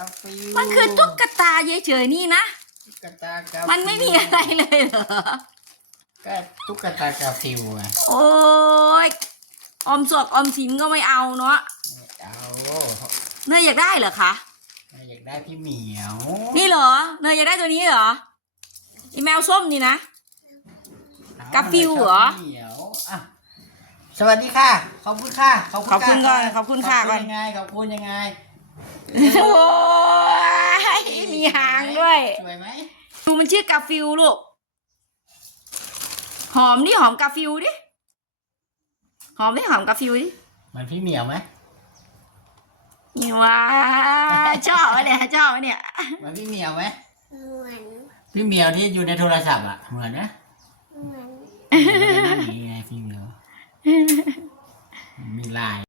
าฟิวมันคือตุ๊กตาเฉยๆนี่นะ ตุ๊กตากาฟิวมันไม่มีอะไรเลยเหรอ ก็ตุ๊กตากาฟิวไงโอ้ยออมศกออมสินก็ไม่เอาเนาะ เอาเนยอยากได้เหรอคะ อยากได้พี่เหมียวนี่เหรอ เนยอยากได้ตัวนี้เหรออีแมวส้มนี่นะ กาฟิวเหรอชบพี่เหมียวอะส วัสดีค่ะ ขอบคุณค่ะ ขอบขอบคุณก่อนขอบคุณค่ะก่อนขอบคุณยังไง ขอบคุณยังไงโอ้ยมีหางด้วย สวยไหมดูมันชื่อกาฟิลลูก หอมดิหอมกาฟิลดิ หอมดิหอมกาฟิลดิเหมันพี่เหมียวไหมนี่ว่าชอบวะเนี่ยชอบวะเนี่ยเหมันพี่เหมียวไหมเหมือนพี่เหมียวที่อยู่ในโทรศัพท์อะ เหมือนนะเหมือน มีลาย